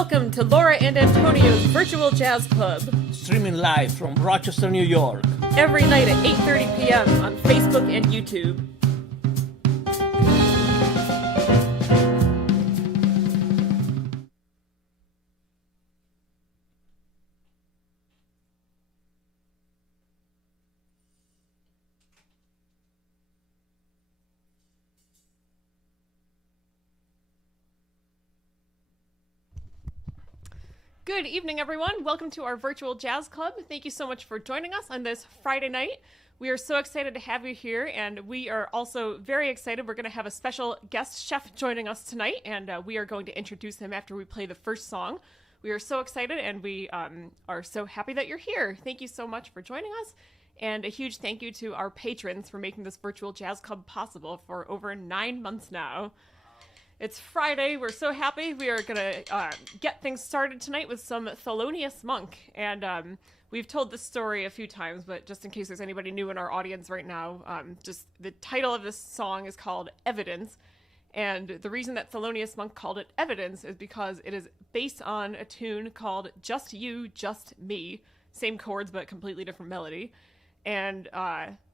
Welcome to Laura and Antonio's Virtual Jazz Club. Streaming live from Rochester, New York. Every night at 8:30 p.m. on Facebook and YouTube. Good evening, everyone. Welcome to our Virtual Jazz Club. Thank you so much for joining us on this Friday night. We are so excited to have you here, and we are also very excited. We're going to have a special guest chef joining us tonight, and we are going to introduce him after we play the first song. We are so excited, and we are so happy that you're here. Thank you so much for joining us, and a huge thank you to our patrons for making this Virtual Jazz Club possible for over 9 months now. It's Friday. We're so happy. We are going to get things started tonight with some Thelonious Monk. And we've told this story a few times, but just in case there's anybody new in our audience right now, just the title of this song is called Evidence. And the reason that Thelonious Monk called it Evidence is because it is based on a tune called Just You, Just Me. Same chords, but completely different melody. And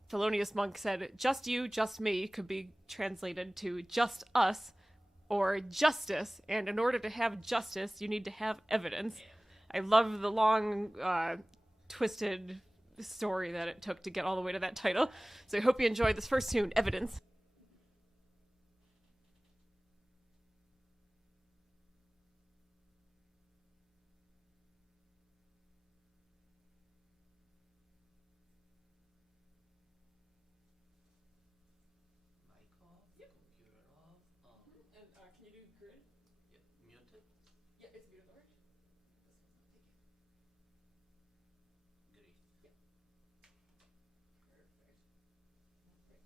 Thelonious Monk said, Just You, Just Me could be translated to Just Us, or justice, and in order to have justice, you need to have evidence. I love the long, twisted story that it took to get all the way to that title. So I hope you enjoyed this first tune, Evidence. Can you do grid? Yeah, muted. Yeah, it's muted already. Great. Yeah. Perfect.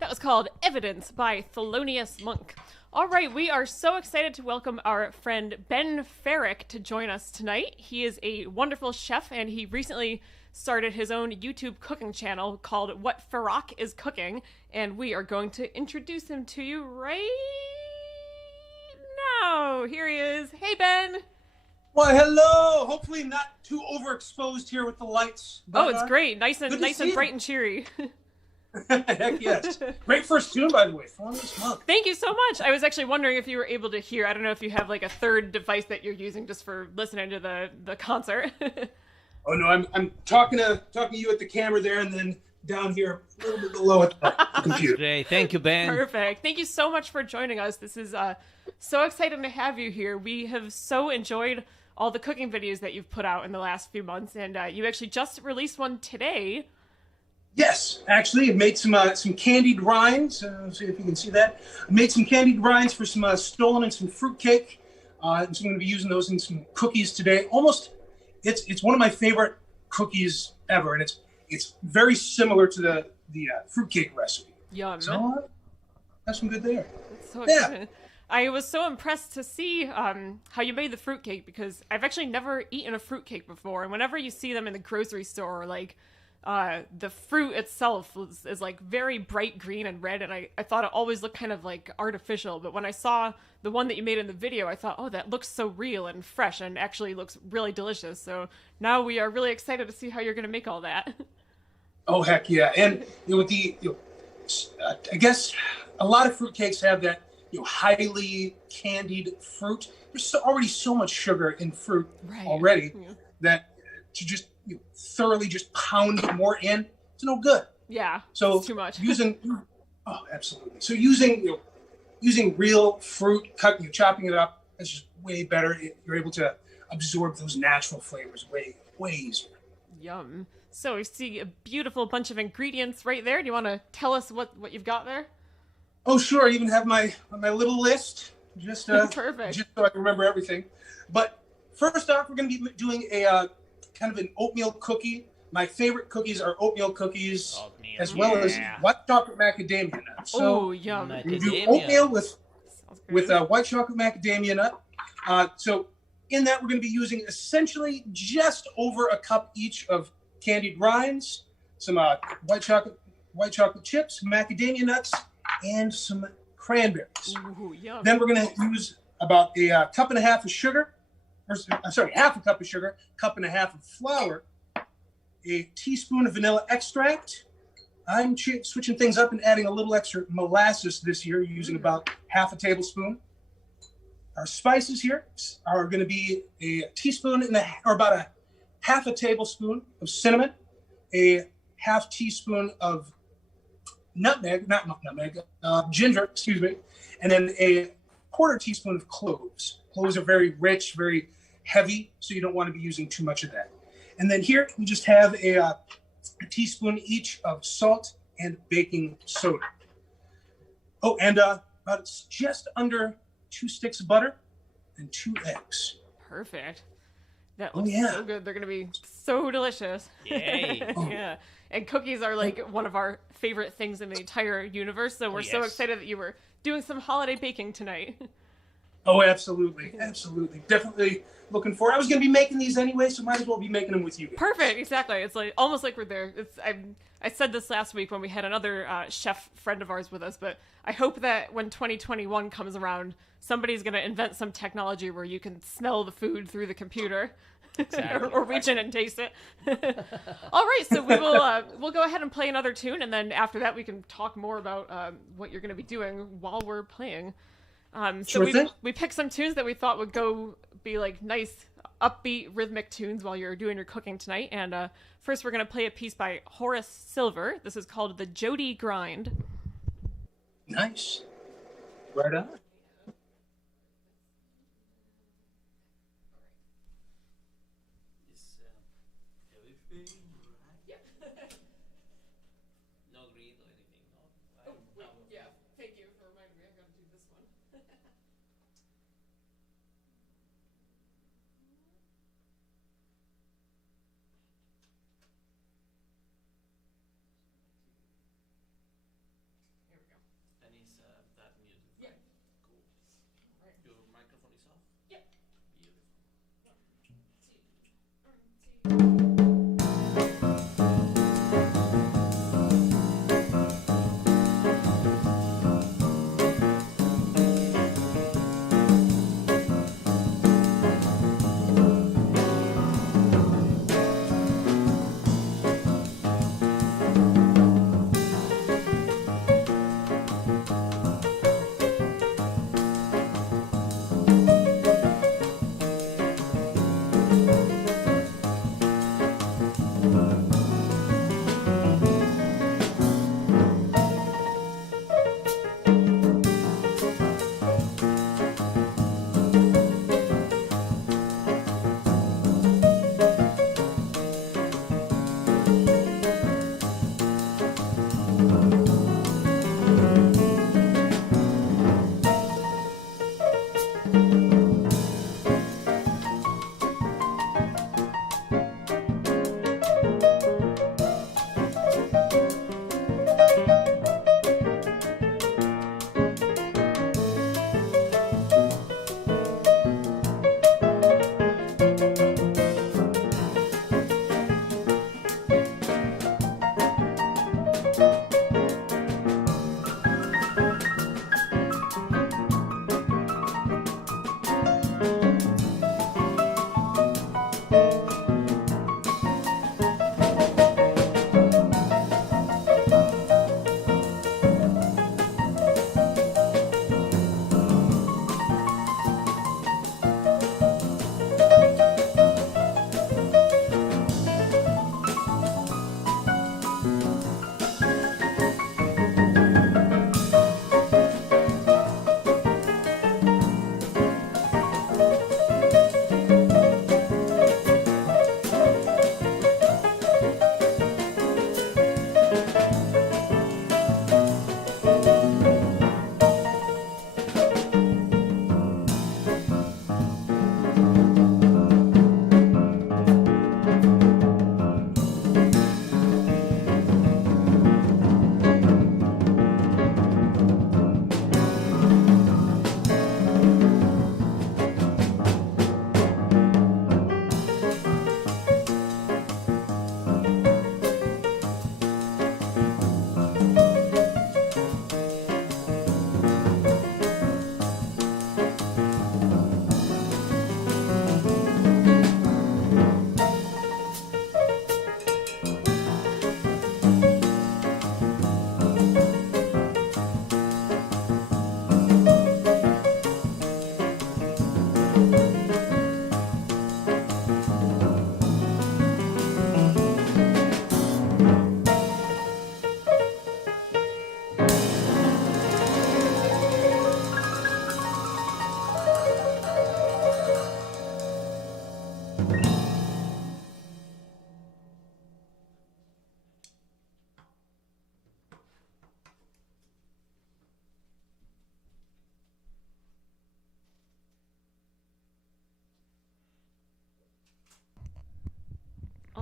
That was called Evidence by Thelonious Monk. All right, we are so excited to welcome our friend Ben Ferrick to join us tonight. He is a wonderful chef, and he recently started his own YouTube cooking channel called What Farac is Cooking, and we are going to introduce him to you right now. Here he is. Hey, Ben. Well, hello. Hopefully not too overexposed here with the lights. But, it's great. Nice and bright and cheery. Heck yes. Great first tune, by the way. Thelonious Monk. Thank you so much. I was actually wondering if you were able to hear. I don't know if you have like a third device that you're using just for listening to the concert. Oh no, I'm talking to you at the camera there, and then down here a little bit below at the computer. Great. Thank you, Ben. Perfect. Thank you so much for joining us. This is so exciting to have you here. We have so enjoyed all the cooking videos that you've put out in the last few months, and you actually just released one today. Yes, actually, I made some candied rinds. Let's see if you can see that. I made some candied rinds for some stollen and some fruitcake. So I'm going to be using those in some cookies today. It's one of my favorite cookies ever, and it's very similar to the fruitcake recipe. Yum. So that's some good there. That's so exciting. I was so impressed to see how you made the fruitcake, because I've actually never eaten a fruitcake before, and whenever you see them in the grocery store, like the fruit itself is like very bright green and red, and I thought it always looked kind of like artificial, but when I saw the one that you made in the video, I thought, oh, that looks so real and fresh and actually looks really delicious. So now we are really excited to see how you're going to make all that. Oh, heck yeah. And with I guess a lot of fruitcakes have that highly candied fruit. There's already so much sugar in fruit already that to just thoroughly just pound more in, it's no good. Yeah, so it's too much. Absolutely. So using real fruit, chopping it up, that's just way better. You're able to absorb those natural flavors way easier. Yum. So we see a beautiful bunch of ingredients right there. Do you want to tell us what you've got there? Oh, sure. I even have my little list, just perfect, just so I can remember everything. But first off, we're going to be doing a kind of an oatmeal cookie. My favorite cookies are oatmeal cookies, as well as white chocolate macadamia nuts. So yum! We do oatmeal with white chocolate macadamia nut. So in that, we're going to be using essentially just over a cup each of candied rinds, some white chocolate chips, macadamia nuts, and some cranberries. Ooh, yum. Then we're going to use about a cup and a half of sugar, half a cup of sugar, cup and a half of flour, a teaspoon of vanilla extract. I'm switching things up and adding a little extra molasses this year, using about half a tablespoon. Our spices here are going to be a teaspoon or about a half a tablespoon of cinnamon, a half teaspoon of ginger, and then a quarter teaspoon of cloves. Cloves are very rich, very heavy, so you don't want to be using too much of that. And then here we just have a teaspoon each of salt and baking soda. Oh, and about just under 2 sticks of butter and 2 eggs. Perfect. That looks so good. They're going to be so delicious. Yay. Yeah. And cookies are like one of our favorite things in the entire universe, so we're so excited that you were doing some holiday baking tonight. Oh, absolutely. Absolutely. Definitely looking forward. I was going to be making these anyway, so might as well be making them with you guys. Perfect. Exactly. It's like almost like we're there. I said this last week when we had another chef friend of ours with us, but I hope that when 2021 comes around, somebody's going to invent some technology where you can smell the food through the computer. Exactly. or reach in and taste it. All right, so we'll go ahead and play another tune, and then after that we can talk more about what you're going to be doing while we're playing. So we picked some tunes that we thought would be like nice, upbeat, rhythmic tunes while you're doing your cooking tonight. And first we're going to play a piece by Horace Silver. This is called The Jody Grind. Nice. Right on. Here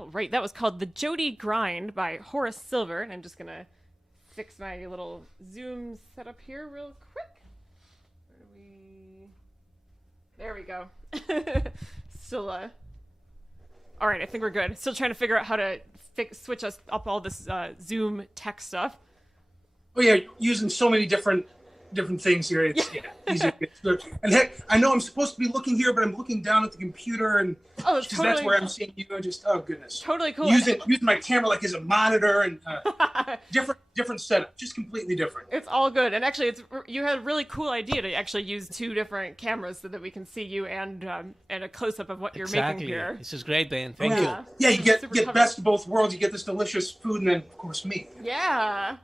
Oh, right. That was called The Jody Grind by Horace Silver. And I'm just going to fix my little Zoom setup here real quick. There we go. Still, all right, I think we're good. Still trying to figure out how to switch us up all this Zoom tech stuff. Oh yeah, using so many different things here. It's easy to get through. And heck, I know I'm supposed to be looking here, but I'm looking down at the computer, and totally, that's where I'm seeing you. And just goodness, totally cool. Using my camera like as a monitor, and different setup, just completely different. It's all good. And actually, you had a really cool idea to actually use two different cameras so that we can see you and a close up of what you're making here. This is great, Ben. Thank you. Yeah, you get best of both worlds. You get this delicious food, and then of course me. Yeah.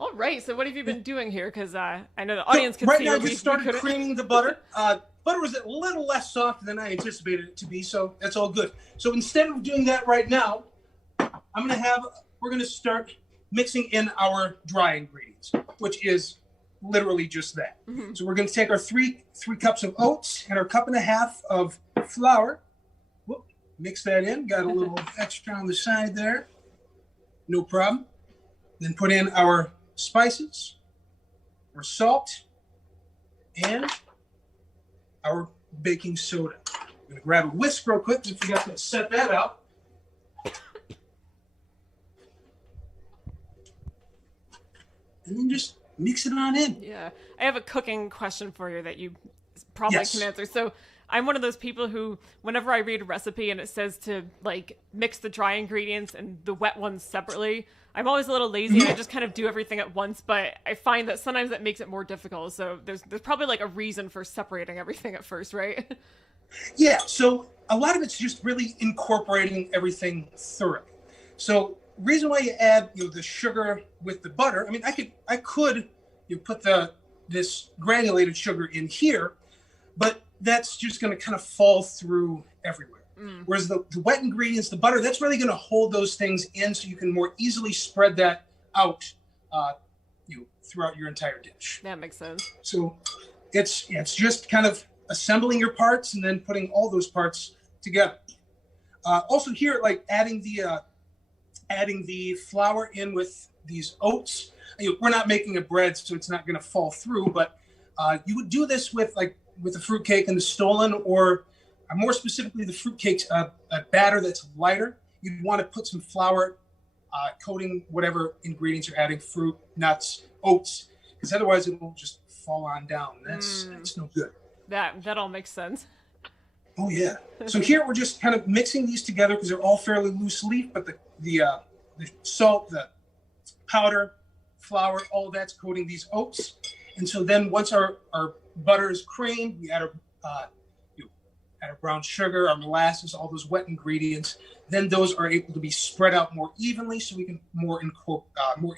All right, so what have you been doing here? Because I know the audience can right see. Right now, I just started creaming the butter. Butter was a little less soft than I anticipated it to be, so that's all good. So instead of doing that right now, we're gonna start mixing in our dry ingredients, which is literally just that. Mm-hmm. So we're gonna take our three cups of oats and our cup and a half of flour. Whoop, mix that in. Got a little extra on the side there. No problem. Then put in our spices, our salt, and our baking soda. I'm gonna grab a whisk real quick. We forgot to set that out. And then just mix it on in. Yeah, I have a cooking question for you that you probably can answer. So I'm one of those people who, whenever I read a recipe and it says to like mix the dry ingredients and the wet ones separately, I'm always a little lazy and I just kind of do everything at once, but I find that sometimes that makes it more difficult. So there's probably like a reason for separating everything at first, right? Yeah, so a lot of it's just really incorporating everything thoroughly. So reason why you add the sugar with the butter, I mean, I could put this granulated sugar in here, but that's just going to kind of fall through everywhere. Whereas the wet ingredients, the butter, that's really going to hold those things in so you can more easily spread that out throughout your entire dish. That makes sense. So it's just kind of assembling your parts and then putting all those parts together. Also here, like adding the flour in with these oats. We're not making a bread, so it's not going to fall through, but you would do this with the fruitcake and the stollen, or more specifically the fruitcake's a batter that's lighter. You'd want to put some flour coating whatever ingredients you're adding, fruit, nuts, oats, because otherwise it will just fall on down. That's no good. That all makes sense. Oh yeah. So here we're just kind of mixing these together because they're all fairly loose leaf, but the salt, the powder, flour, all that's coating these oats. And so then once our butter is creamed, we add our brown sugar, our molasses, all those wet ingredients. Then those are able to be spread out more evenly, so we can more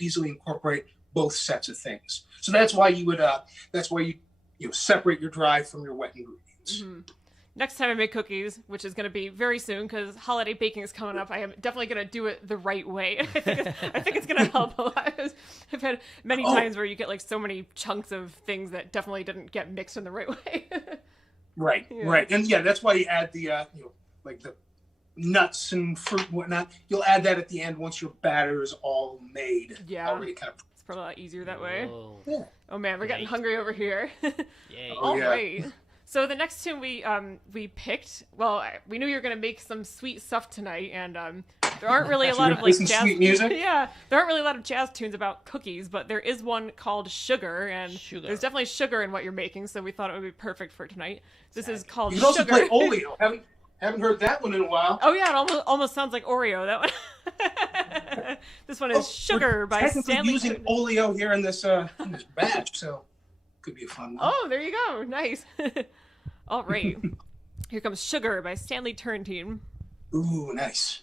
easily incorporate both sets of things. So that's why you would separate your dry from your wet ingredients. Mm-hmm. Next time I make cookies, which is going to be very soon because holiday baking is coming up, I am definitely going to do it the right way. I think it's going to help a lot. I've had many times where you get like so many chunks of things that definitely didn't get mixed in the right way. Right, and that's why you add the like the nuts and fruit and whatnot. You'll add that at the end once your batter is all made. Yeah, already kind of. It's probably a lot easier that way. Yeah. Oh man, we're getting hungry over here. Yay. All right. So the next tune we picked, well, we knew you were going to make some sweet stuff tonight, and there aren't really a lot of like jazz sweet music. Yeah, there aren't really a lot of jazz tunes about cookies, but there is one called Sugar, and there's definitely sugar in what you're making, so we thought it would be perfect for tonight. This is called You can Sugar. also play Oleo. Haven't heard that one in a while. Oh yeah, it almost sounds like Oreo. That one. This one is Sugar by Stanley. Using Oleo here in this batch, so could be a fun one. Oh, there you go. Nice. All right. Here comes Sugar by Stanley Turrentine. Ooh, nice.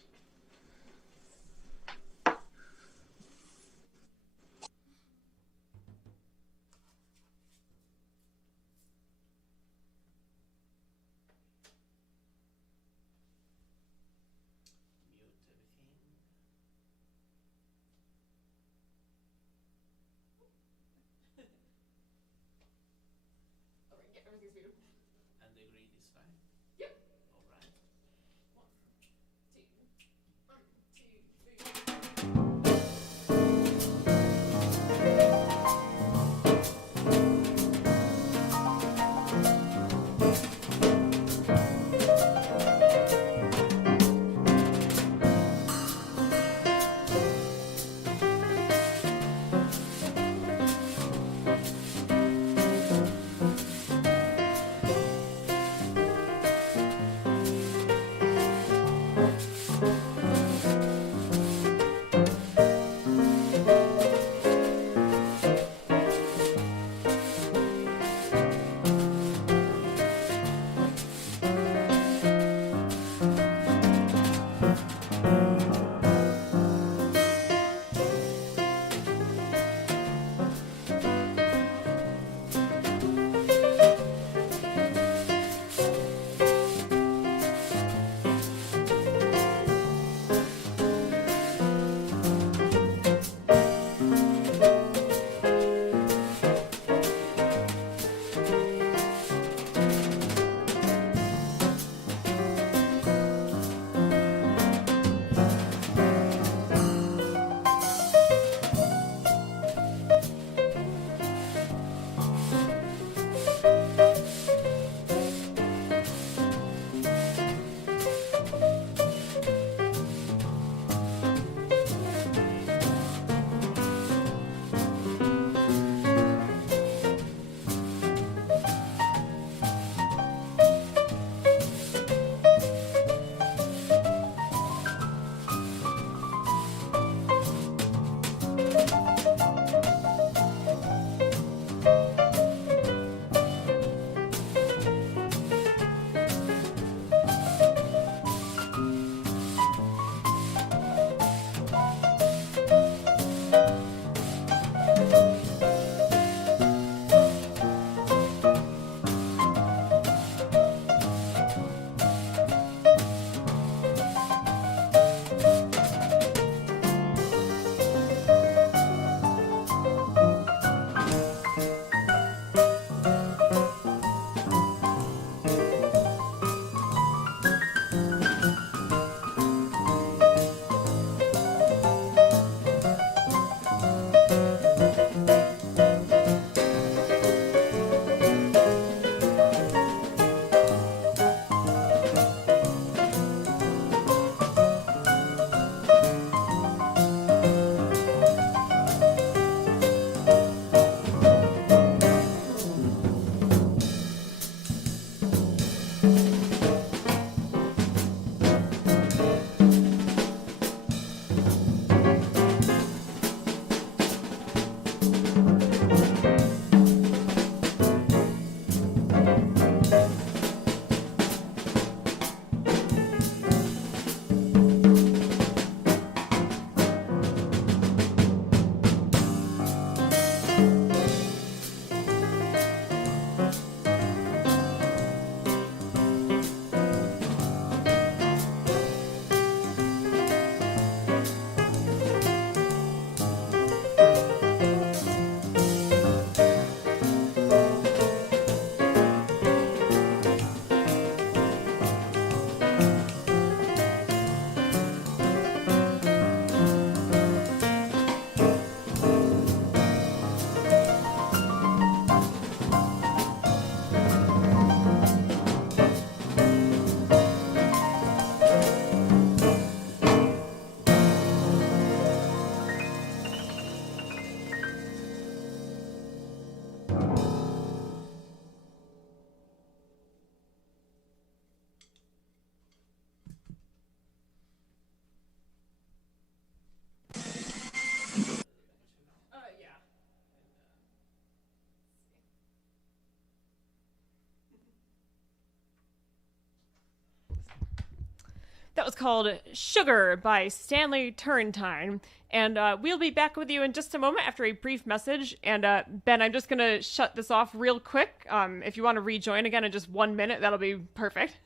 That was called Sugar by Stanley Turrentine. And we'll be back with you in just a moment after a brief message. And Ben, I'm just going to shut this off real quick. If you want to rejoin again in just 1 minute, that'll be perfect.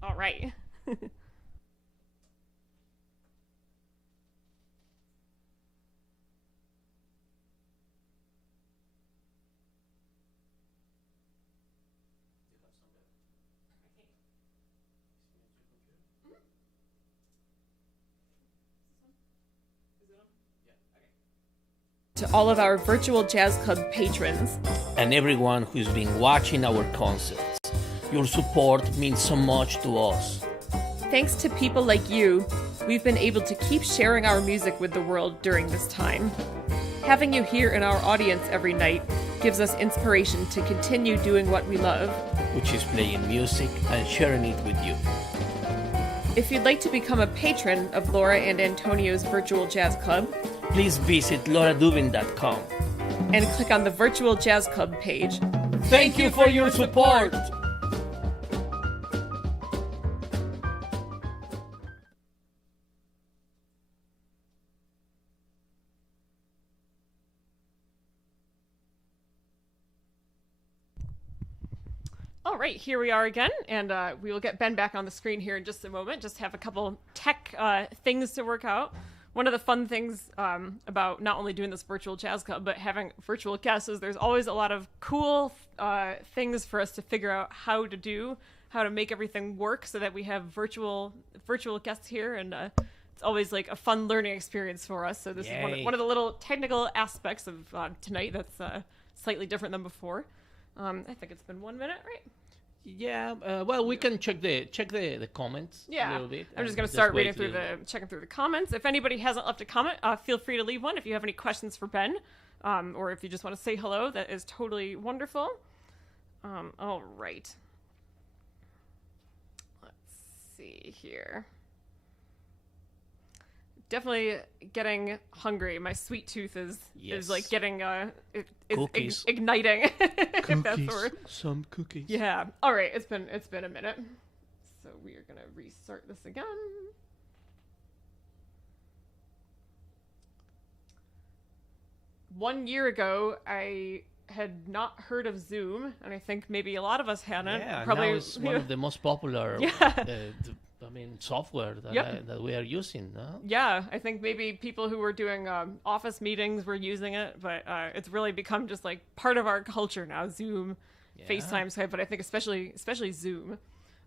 All right. To all of our virtual jazz club patrons and everyone who's been watching our concerts. Your support means so much to us. Thanks to people like you, we've been able to keep sharing our music with the world during this time. Having you here in our audience every night gives us inspiration to continue doing what we love, which is playing music and sharing it with you. If you'd like to become a patron of Laura and Antonio's Virtual Jazz Club, please visit lauradubin.com and click on the Virtual Jazz Club page. Thank you for your support! All right, here we are again, and we will get Ben back on the screen here in just a moment. Just have a couple tech things to work out. One of the fun things about not only doing this virtual jazz club, but having virtual guests is there's always a lot of cool things for us to figure out how to make everything work so that we have virtual guests here, and it's always like a fun learning experience for us. So this is one of the little technical aspects of tonight that's slightly different than before. I think it's been 1 minute, right? Yeah, well, we can check the comments a little bit. I'm just going to start checking through the comments. If anybody hasn't left a comment, feel free to leave one. If you have any questions for Ben, or if you just want to say hello, that is totally wonderful. All right. Let's see here. Definitely getting hungry. My sweet tooth is like getting igniting. Cookies. If that's the word. Some cookies. Yeah. All right. It's been a minute. So we are gonna restart this again. One year ago, I had not heard of Zoom, and I think maybe a lot of us hadn't. Yeah, probably now it's one of the most popular. Software that we are using. No? Yeah, I think maybe people who were doing office meetings were using it, but it's really become just like part of our culture now. Zoom, FaceTime, Skype, but I think especially Zoom.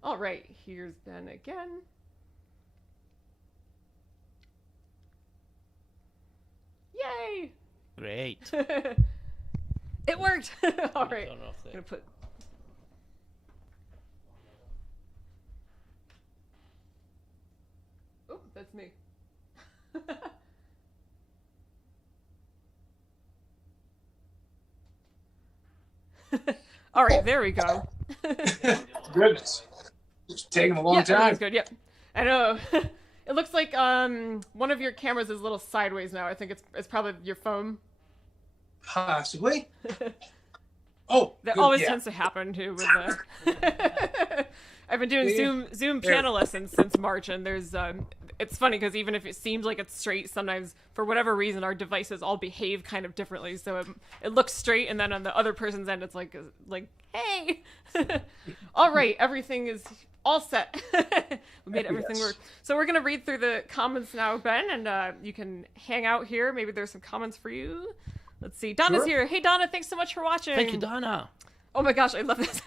All right, here's Ben again. Yay! Great. It worked. All right. I'm gonna put. Oh, that's me. All right, there we go. Goodness. It's taking a long time. That's good. Yep. I know. It looks like one of your cameras is a little sideways now. I think it's probably your phone. Possibly. Oh, that always tends to happen too with the I've been doing Zoom piano lessons since March, and there's it's funny because even if it seems like it's straight, sometimes for whatever reason our devices all behave kind of differently. So it looks straight, and then on the other person's end, it's like hey, all right, everything is all set. We made everything work. So we're gonna read through the comments now, Ben, and you can hang out here. Maybe there's some comments for you. Let's see. Donna's here. Hey, Donna, thanks so much for watching. Thank you, Donna. Oh my gosh, I love this.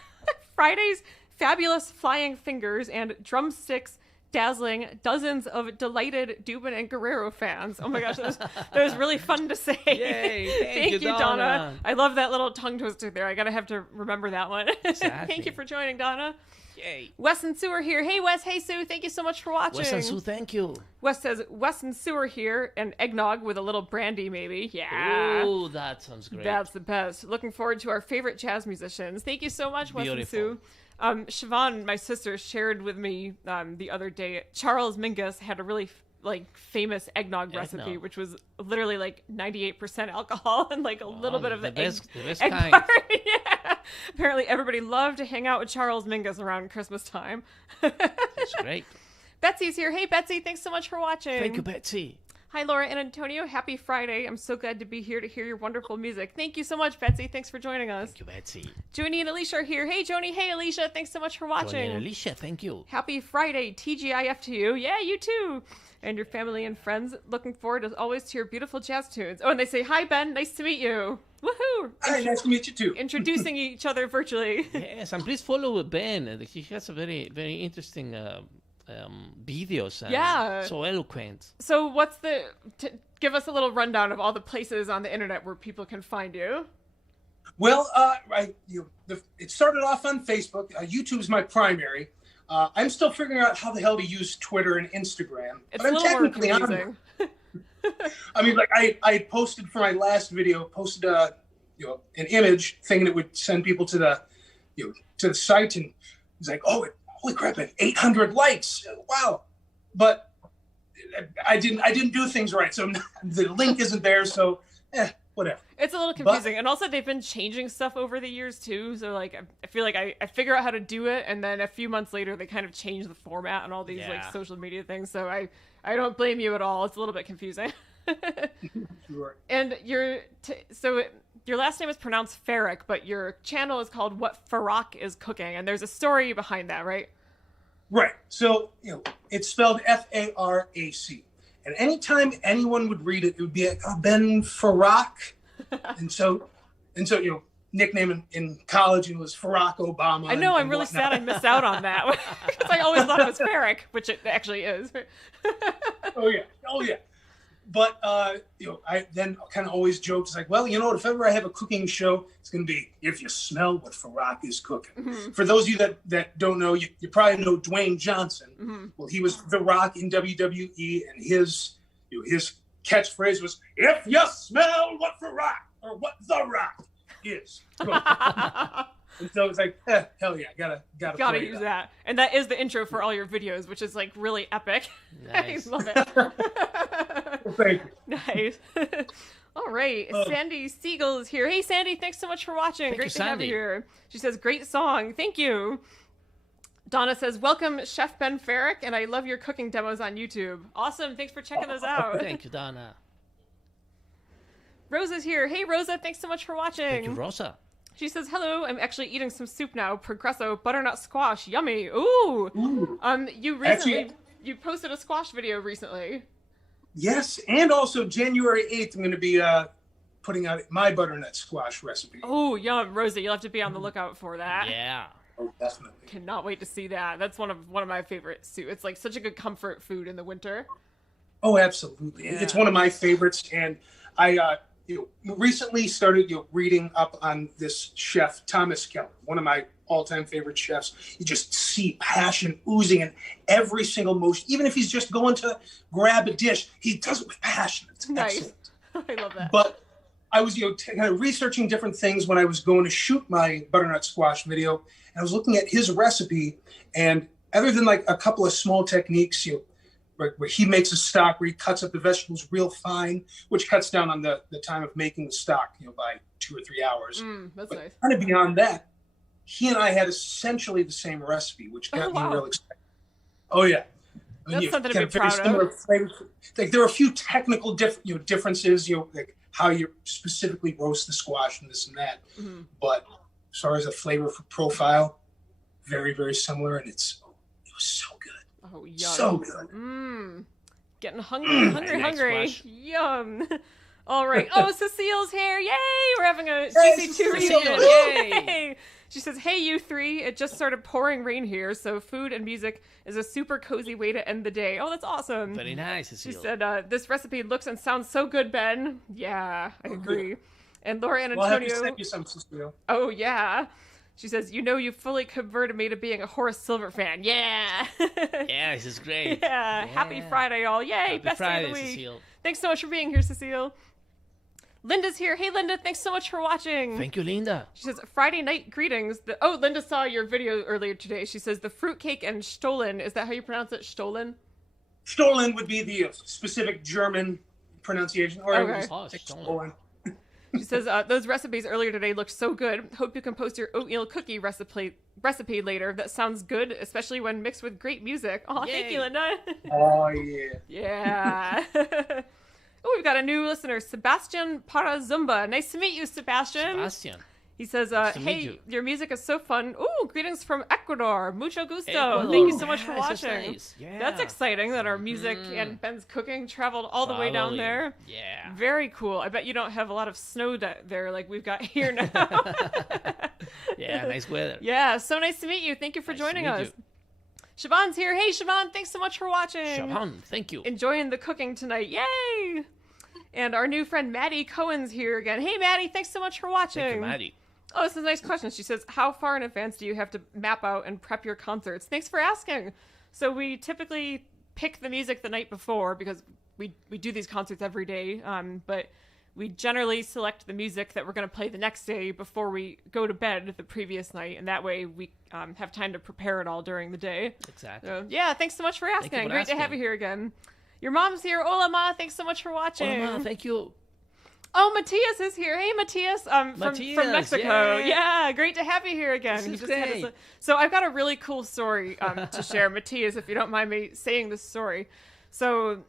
Friday's fabulous flying fingers and drumsticks dazzling dozens of delighted Dubin and Guerrero fans. Oh my gosh, that was really fun to say. Yay, thank you, Donna. I love that little tongue twister there. I gotta have to remember that one. Exactly. Thank you for joining, Donna. Yay. Wes and Sue are here. Hey, Wes. Hey, Sue. Thank you so much for watching. Wes and Sue, thank you. Wes says, Wes and Sue are here, and eggnog with a little brandy, maybe. Yeah. Oh, that sounds great. That's the best. Looking forward to our favorite jazz musicians. Thank you so much, Wes and Sue. Beautiful. Siobhan, my sister, shared with me the other day. Charles Mingus had a really famous eggnog recipe, which was literally 98% alcohol and a little bit of the best egg kind. Yeah. Apparently everybody loved to hang out with Charles Mingus around Christmas time. That's great. Betsy's here. Hey, Betsy, thanks so much for watching. Thank you, Betsy. Hi, Laura and Antonio. Happy Friday. I'm so glad to be here to hear your wonderful music. Thank you so much, Betsy. Thanks for joining us. Thank you, Betsy. Joni and Alicia are here. Hey, Joni. Hey, Alicia. Thanks so much for watching. Joni and Alicia, thank you. Happy Friday. TGIF to you. Yeah, you too. And your family and friends. Looking forward, as always, to your beautiful jazz tunes. Oh, and they say, hi, Ben. Nice to meet you. Woohoo. Hi, nice to meet you too. Introducing each other virtually. Yes, and please follow Ben. He has a very, very interesting videos. And Yeah. So eloquent. So give us a little rundown of all the places on the internet where people can find you. Well, it started off on Facebook. YouTube's my primary. I'm still figuring out how the hell to use Twitter and Instagram. It's but I'm a little more technically on confusing. I mean, like I posted for my last video, an image thing that would send people to the site, and it's like, oh, holy crap, it 800 likes, wow! But I didn't do things right, so the link isn't there. So, whatever. It's a little confusing, and also they've been changing stuff over the years too. So like, I feel like I figure out how to do it, and then a few months later they kind of change the format and all these like social media things. So I don't blame you at all. It's a little bit confusing. Sure. And your last name is pronounced Ferrick, but your channel is called What Farac is Cooking, and there's a story behind that, right? Right. So it's spelled Farac, and anytime anyone would read it, it would be like, oh, Ben Farac, and so nickname in college, it was Farac Obama. I know. I'm really sad I missed out on that because I always thought it was Ferrick, which it actually is. Oh yeah. But I then kind of always joked, it's like, well, if ever I have a cooking show, it's going to be If You Smell What Farac Is Cooking. Mm-hmm. For those of you that don't know, you probably know Dwayne Johnson. Mm-hmm. Well, he was The Rock in WWE, and his catchphrase was, "If you smell what Farac or what The Rock is cooking." And so it's like, hell yeah, gotta use that. And that is the intro for all your videos, which is like really epic. Nice. I love it. Well, thank you. Nice. All right. Sandy Siegel is here. Hey, Sandy, thanks so much for watching. Thank Great you, to have you Sandy. here. She says, great song. Thank you. Donna says, welcome, Chef Ben Ferrick, and I love your cooking demos on YouTube. Awesome. Thanks for checking those out. Thank you, Donna. Rosa's here. Hey, Rosa, thanks so much for watching. Thank you, Rosa. She says, hello, I'm actually eating some soup now. Progresso butternut squash. Yummy. Ooh. You posted a squash video recently. Yes, and also January 8th, I'm going to be putting out my butternut squash recipe. Oh, yum, Rosa, you'll have to be on the lookout for that. Yeah. Oh, definitely. Cannot wait to see that. That's one of my favorite soup. It's like such a good comfort food in the winter. Oh, absolutely. Yeah. It's one of my favorites, and I recently started reading up on this chef, Thomas Keller, one of my all-time favorite chefs. You just see passion oozing in every single motion. Even if he's just going to grab a dish, he does it with passion. It's Nice. excellent. I love that. But I was kind of researching different things when I was going to shoot my butternut squash video, and I was looking at his recipe, and other than like a couple of small techniques, where he makes a stock where he cuts up the vegetables real fine, which cuts down on the time of making the stock, by 2 or 3 hours. That's but nice. kind of beyond that, he and I had essentially the same recipe, which got me real excited. Oh yeah. That's something to be very proud similar of. flavors. Like there are a few technical differences, like how you specifically roast the squash and this and that. Mm-hmm. But as far as the flavor profile, very, very similar, and it was so good. Oh, yum. So good. Getting hungry, hungry. Squash. Yum. All right. Oh, Cecile's here. Yay! We're having a Hey, GC2 Cecile. reunion. Yay! Yay! She says, hey, you three. It just started pouring rain here, so food and music is a super cozy way to end the day. Oh, that's awesome. Very nice, She Cecile. said, this recipe looks and sounds so good, Ben. Yeah, I agree. And Laura and Well, I'll have to Antonio. send you some, Cecile. Oh, yeah. She says, you fully converted me to being a Horace Silver fan. Yeah. Yeah, this is great. Yeah. Happy Friday, all. Yay. Happy Best Friday, day of the week. Cecile. Thanks so much for being here, Cecile. Linda's here. Hey, Linda. Thanks so much for watching. Thank you, Linda. She says, Friday night greetings. Linda saw your video earlier today. She says, the fruitcake and Stollen. Is that how you pronounce it? Stollen? Stollen would be the specific German pronunciation. Or Okay. Oh, Stollen. Stollen. She says, those recipes earlier today looked so good. Hope you can post your oatmeal cookie recipe later. That sounds good, especially when mixed with great music. Oh, thank you, Linda. Oh, yeah. Yeah. Oh, we've got a new listener, Sebastian Parazumba. Nice to meet you, Sebastian. Sebastian. He says, hey, your music is so fun. Ooh, greetings from Ecuador. Mucho gusto. Ecuador. Thank you so much for That's watching. nice. Yeah. That's exciting that our music and Ben's cooking traveled all the way down there. Yeah. Very cool. I bet you don't have a lot of snow there like we've got here now. Yeah, nice weather. Yeah, so nice to meet you. Thank you for joining us. Siobhan's here. Hey, Siobhan, thanks so much for watching. Siobhan, thank you. Enjoying the cooking tonight. Yay! And our new friend Maddie Cohen's here again. Hey, Maddie, thanks so much for watching. Thank you, Maddie. Oh, this is a nice question. She says, how far in advance do you have to map out and prep your concerts? Thanks for asking. So we typically pick the music the night before because we do these concerts every day. But we generally select the music that we're going to play the next day before we go to bed the previous night. And that way we have time to prepare it all during the day. Exactly. So, yeah, thanks so much for asking. Great to have you here again. Your mom's here. Hola, Ma. Thanks so much for watching. Hola, Ma. Thank you. Oh, Matthias is here. Hey, Matthias, from Mexico. Yeah, great to have you here again. This is great. So I've got a really cool story to share, Matthias, if you don't mind me saying this story. So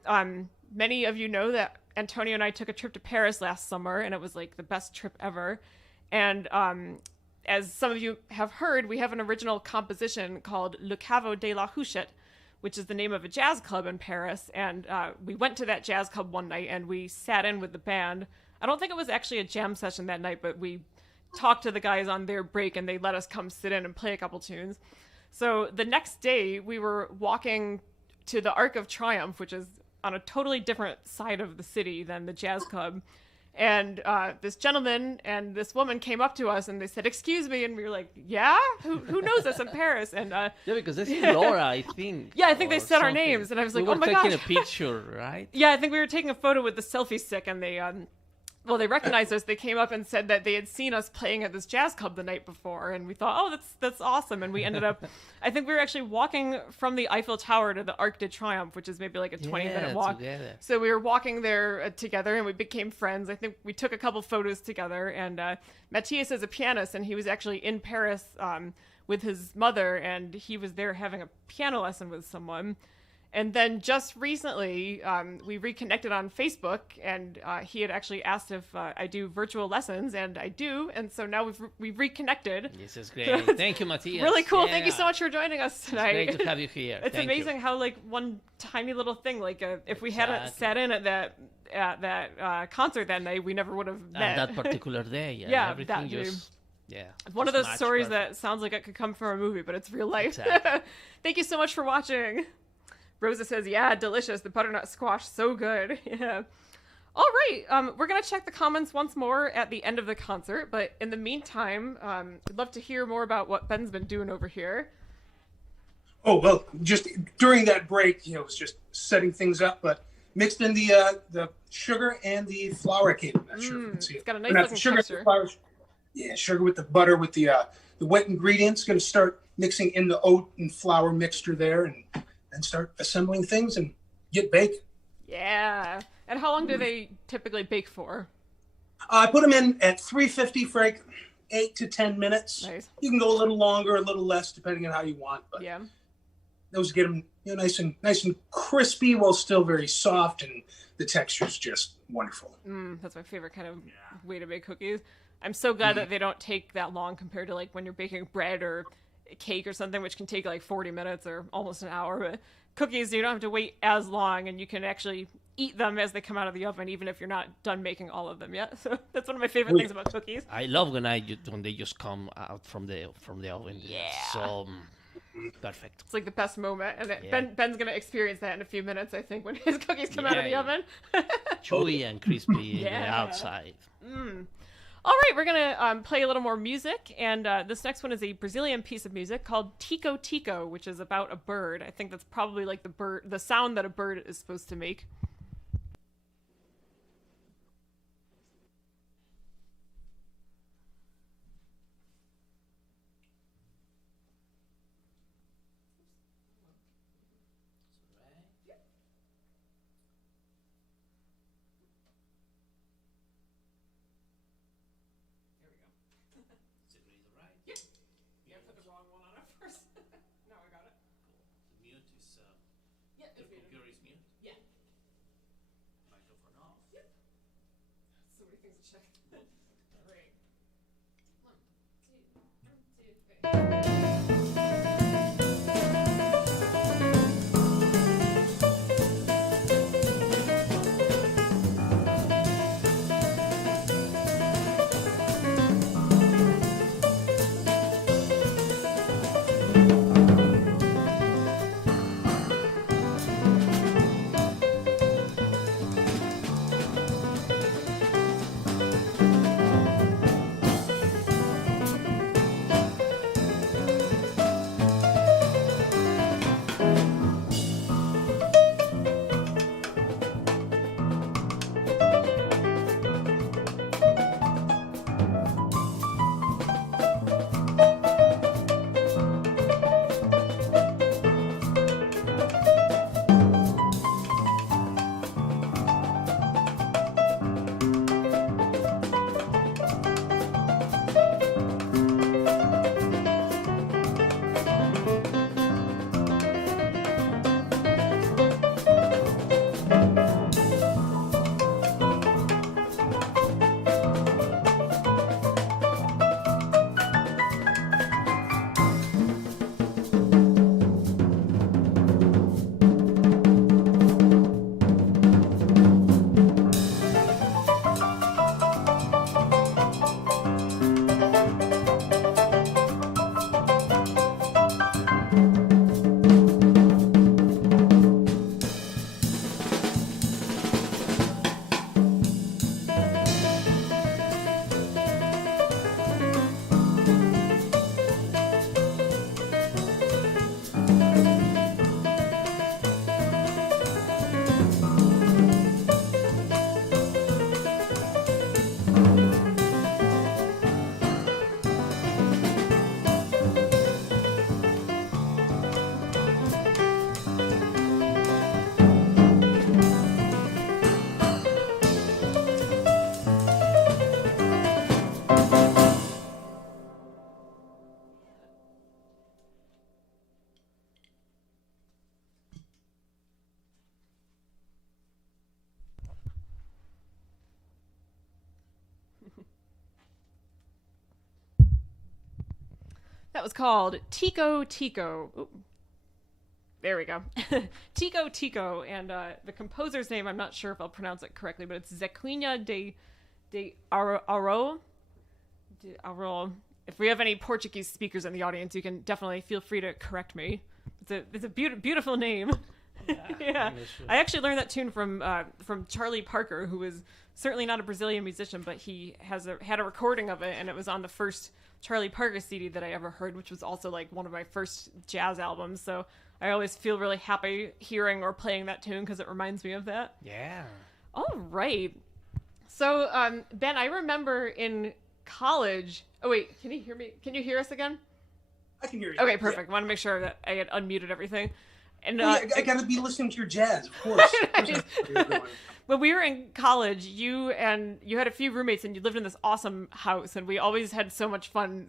many of you know that Antonio and I took a trip to Paris last summer, and it was like the best trip ever. And as some of you have heard, we have an original composition called Le Caveau de la Huchette, which is the name of a jazz club in Paris. And we went to that jazz club one night, and we sat in with the band. I don't think it was actually a jam session that night, but we talked to the guys on their break and they let us come sit in and play a couple tunes. So the next day we were walking to the Arc of Triumph, which is on a totally different side of the city than the jazz club. And this gentleman and this woman came up to us and they said, "Excuse me." And we were like, "Yeah? Who knows us in Paris?" And yeah, because this is Laura, I think. Yeah, I think they said our names. And I was like, "Oh my gosh." We were taking a picture, right? Yeah, I think we were taking a photo with the selfie stick and they they recognized us. They came up and said that they had seen us playing at this jazz club the night before, and we thought, oh, that's awesome. And we ended up, I think we were actually walking from the Eiffel Tower to the Arc de Triomphe, which is maybe like a 20-minute walk. Together. So we were walking there together, and we became friends. I think we took a couple photos together, and Matthias is a pianist, and he was actually in Paris with his mother, and he was there having a piano lesson with someone. And then just recently, we reconnected on Facebook, and he had actually asked if I do virtual lessons, and I do. And so now we've reconnected. This is great. Thank you, Matthias. Really cool. Yeah. Thank you so much for joining us tonight. It's great to have you here. It's amazing how like one tiny little thing, like if we hadn't sat in at that concert that night, we never would have met. That particular day, yeah. Everything just. Yeah. One of those stories that sounds like it could come from a movie, but it's real life. Exactly. Thank you so much for watching. Rosa says, yeah, delicious. The butternut squash, so good. Yeah. All right. We're going to check the comments once more at the end of the concert. But in the meantime, I'd love to hear more about what Ben's been doing over here. Oh, well, just during that break, it was just setting things up, but mixed in the sugar and the flour cake. It's got a nice looking texture. Yeah, sugar with the butter, with the wet ingredients. Going to start mixing in the oat and flour mixture there, and start assembling things and get baked. Yeah. And how long do they typically bake for? I put them in at 350 for 8 to 10 minutes. Nice. You can go a little longer, a little less, depending on how you want. But yeah, those get them nice and crispy while still very soft, and the texture's just wonderful. That's my favorite kind of way to bake cookies. I'm so glad that they don't take that long compared to like when you're baking bread or cake or something, which can take like 40 minutes or almost an hour. But cookies, you don't have to wait as long, and you can actually eat them as they come out of the oven, even if you're not done making all of them yet. So that's one of my favorite things about cookies. I love when they just come out from the oven. Yeah. So perfect. It's like the best moment, and Ben's gonna experience that in a few minutes, I think, when his cookies come out of the oven. Chewy and crispy on the outside. All right, we're going to play a little more music, and this next one is a Brazilian piece of music called Tico Tico, which is about a bird. I think that's probably like the sound that a bird is supposed to make. That was called Tico Tico. Ooh. There we go. Tico Tico. And the composer's name, I'm not sure if I'll pronounce it correctly, but it's Zequinha de Aro. If we have any Portuguese speakers in the audience, you can definitely feel free to correct me. It's a beautiful name. Yeah. I actually learned that tune from Charlie Parker, who was certainly not a Brazilian musician, but he had a recording of it, and it was on the first Charlie Parker CD that I ever heard, which was also like one of my first jazz albums. So I always feel really happy hearing or playing that tune because it reminds me of that. Yeah. All right. So, Ben, I remember in college. Oh, wait. Can you hear me? Can you hear us again? I can hear you. Okay, perfect. I want to make sure that I had unmuted everything. And I got to be listening to your jazz, of course. When we were in college, you had a few roommates, and you lived in this awesome house, and we always had so much fun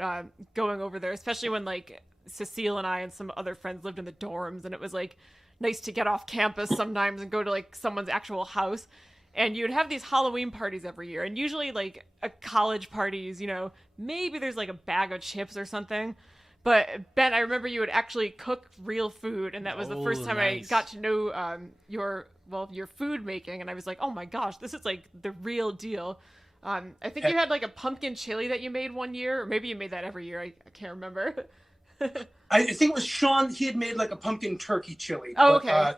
going over there, especially when like Cecile and I and some other friends lived in the dorms, and it was like nice to get off campus sometimes and go to like someone's actual house. And you'd have these Halloween parties every year, and usually like a college parties, maybe there's like a bag of chips or something. But Ben, I remember you would actually cook real food, and that was the first time I got to know your food making, and I was like, oh my gosh, this is like the real deal. I think you had like a pumpkin chili that you made one year, or maybe you made that every year. I can't remember. I think it was Sean. He had made like a pumpkin turkey chili. Oh, okay.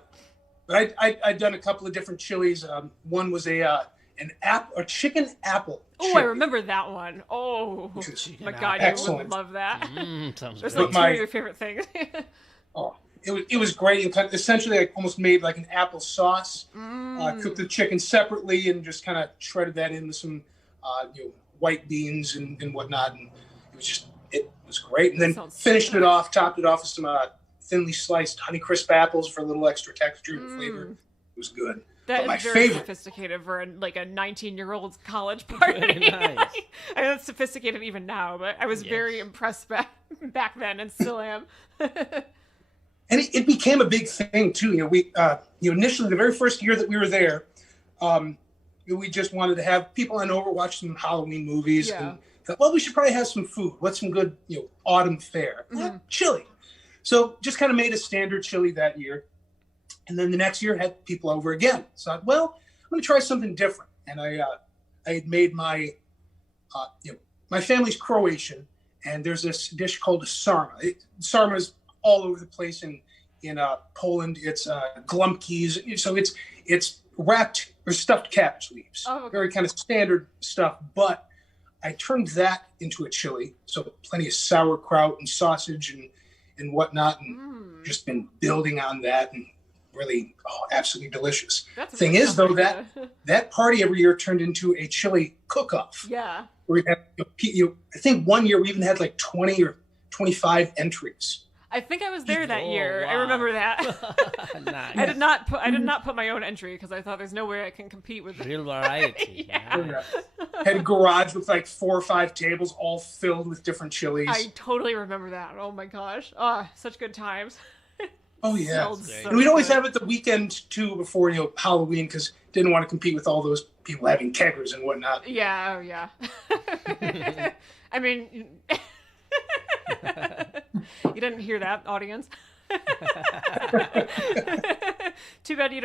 But I'd done a couple of different chilies. One was a chicken apple. Oh, I remember that one. Oh my God, you would love that. Sounds There's good. like two of your favorite things. It was great. And essentially, I almost made like an apple sauce. Cooked the chicken separately and just kind of shredded that in with some white beans and whatnot. And it was great. And then topped it off with some thinly sliced Honeycrisp apples for a little extra texture and flavor. It was good. That is very sophisticated for like a 19-year-old's college party. Very nice. I know it's sophisticated even now, but I was very impressed back then, and still am. And it became a big thing too. We initially, the very first year that we were there, we just wanted to have people on over, watch some Halloween movies, Yeah. and thought, well, we should probably have some food. What's some good, autumn fare? Chili. So just kind of made a standard chili that year. And then the next year had people over again. So I thought, well, I'm going to try something different. And I had made my, my family's Croatian, and there's this dish called a sarma. Sarma is all over the place in Poland. It's glumpkies. So it's wrapped or stuffed cabbage leaves. Oh, okay. Very kind of standard stuff. But I turned that into a chili. So plenty of sauerkraut and sausage and whatnot, and just been building on that, and really absolutely delicious. Thing is, though, that party every year turned into a chili cook-off. Yeah. Where we had, I think one year we even had like 20 or 25 entries. I think I was there that year. Wow. I remember that. Nice. I did not put my own entry because I thought there's no way I can compete with real variety. Yeah. Nice. Had a garage with like 4 or 5 tables all filled with different chilies. I totally remember that. Oh my gosh. Oh, such good times. Oh yeah. So and we'd always have it the weekend too before Halloween, because didn't want to compete with all those people having keggers and whatnot. Yeah, yeah. I mean, you didn't hear that, audience. Too bad we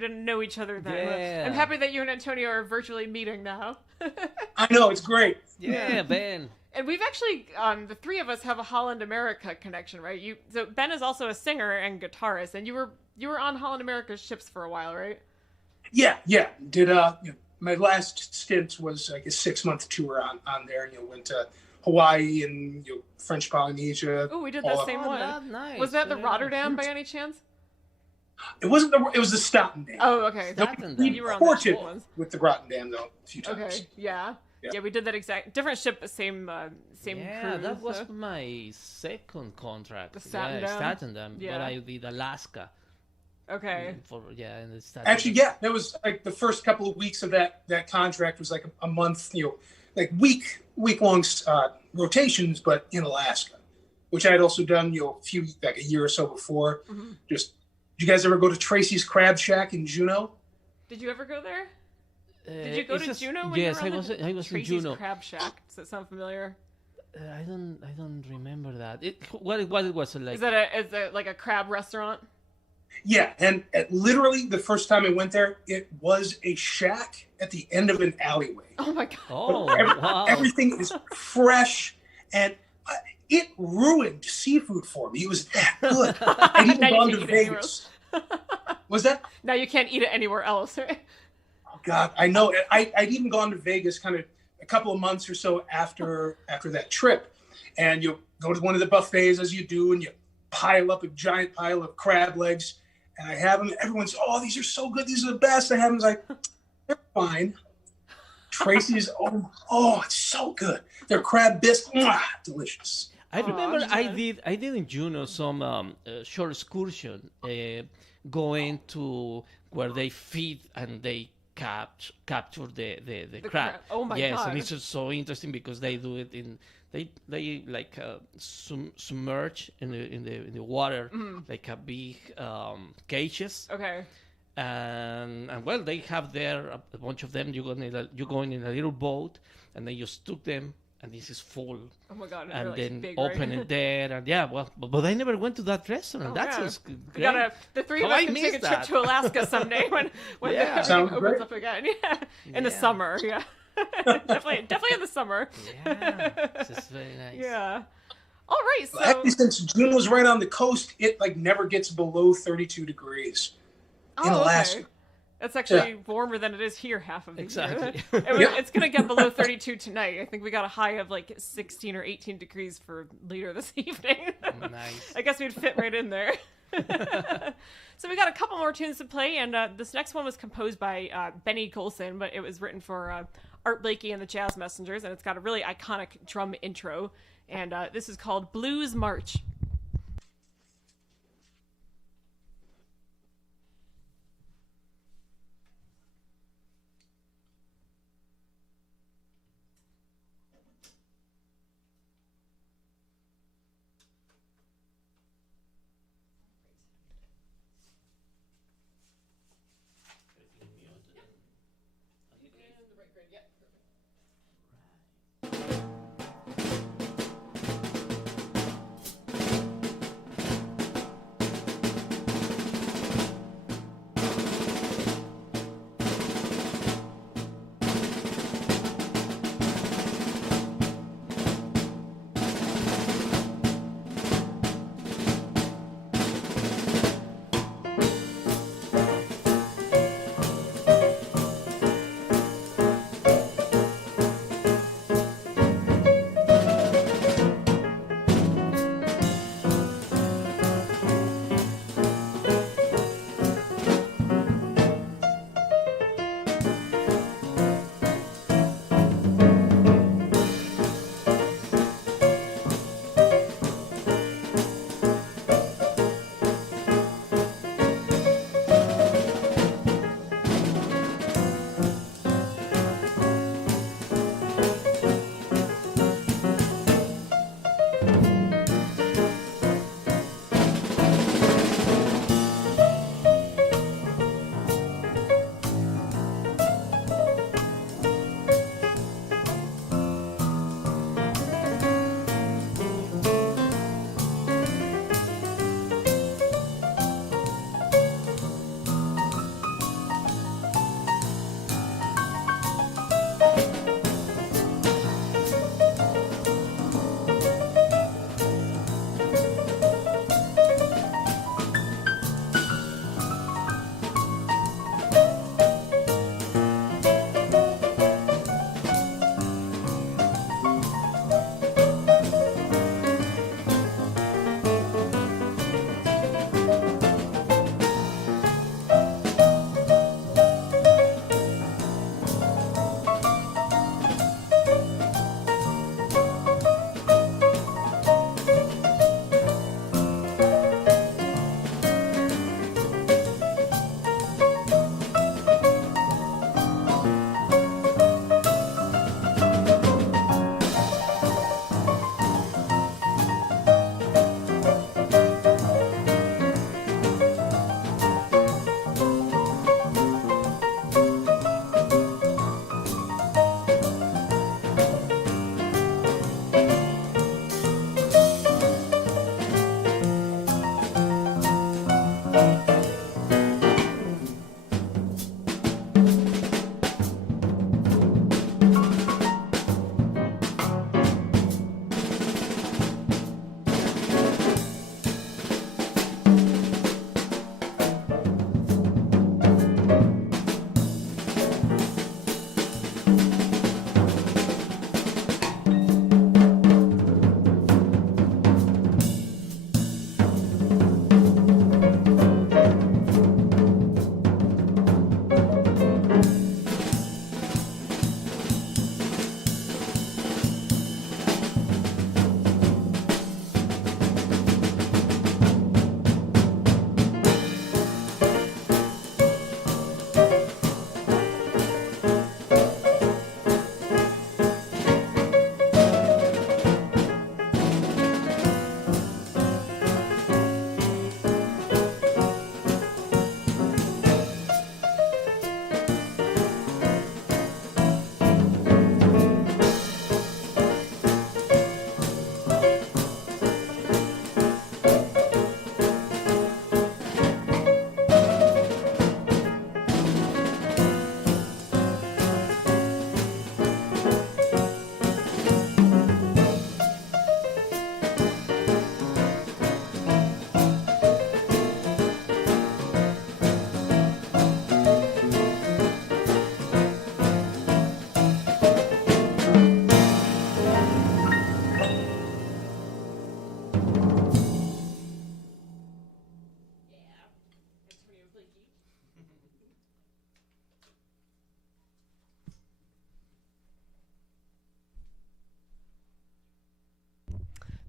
didn't know each other then. Yeah. I'm happy that you and Antonio are virtually meeting now. I know, it's great. Yeah, Ben. And we've actually, the three of us have a Holland America connection, right? So Ben is also a singer and guitarist, and you were on Holland America's ships for a while, right? Yeah. Did my last stint was like a 6-month tour on there, and went to Hawaii and French Polynesia. Oh, we did that same one. Nice. Was that the Rotterdam by any chance? It wasn't it was the Staten. Oh, okay. We You were on ported that ones. with the Rotterdam though a few times. Okay, yeah. Yeah, we did that exact different ship, but same crew. Yeah, that was my second contract. The Statendam. Yeah. But I did Alaska. Okay. In the Statendam. Actually, yeah, that was like the first couple of weeks of that contract was like a month, like week-long rotations, but in Alaska, which I had also done, a year or so before. Mm-hmm. Did you guys ever go to Tracy's Crab Shack in Juneau? Did you ever go there? Did you go to Juneau? Yes, I was in Tracy's Juneau. Crab Shack. Does that sound familiar? I don't remember that. What it was like? Is that like a crab restaurant? Yeah, and literally the first time I went there, it was a shack at the end of an alleyway. Oh my god! Oh, wow! Everything is fresh, and it ruined seafood for me. It was that good. I'd even gone to Vegas. Was that? Now you can't eat it anywhere else, right? Oh God, I know. I'd even gone to Vegas kind of a couple of months or so after that trip, and you go to one of the buffets as you do, and you pile up a giant pile of crab legs, and I have them. Everyone's, oh, these are so good. These are the best. I have them. It's like, they're fine. Tracy's, oh, it's so good. They're crab biscuits, delicious. I remember I did in Juneau some short excursion going to where they feed and they capture the crab. Oh my god! Yes, and it's just so interesting because they do it in they like submerge in the water, like a big cages. Okay. And well, they have there a bunch of them. You go in a little boat, and then you stuck them, and this is full. Oh my god! And then big, open right? it there, and yeah, well, but I never went to that restaurant. That's great. The three of us can take a trip to Alaska someday when everything opens up again. Yeah, in the summer. Yeah, definitely in the summer. Yeah, this is very nice. Yeah. All right. So actually, since June was right on the coast, it like never gets below 32 degrees in Alaska. Okay. That's actually warmer than it is here half of the Exactly. year. It's going to get below 32 tonight. I think we got a high of like 16 or 18 degrees for later this evening. Nice. I guess we'd fit right in there. So we got a couple more tunes to play, and this next one was composed by Benny Golson, but it was written for Art Blakey and the Jazz Messengers, and it's got a really iconic drum intro, and this is called Blues March.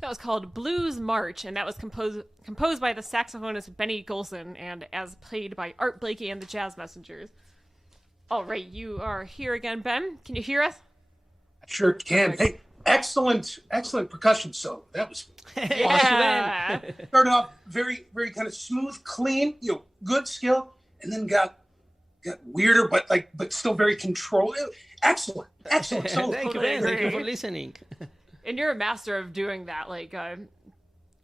That was called Blues March, and that was composed by the saxophonist Benny Golson and as played by Art Blakey and the Jazz Messengers. All right, you are here again, Ben. Can you hear us? I sure can. Hey, excellent percussion solo. That was Yeah. started off very, very kind of smooth, clean, good skill, and then got weirder, but still very controlled. Excellent. So Thank you, Ben. Thank you for listening. And you're a master of doing that, like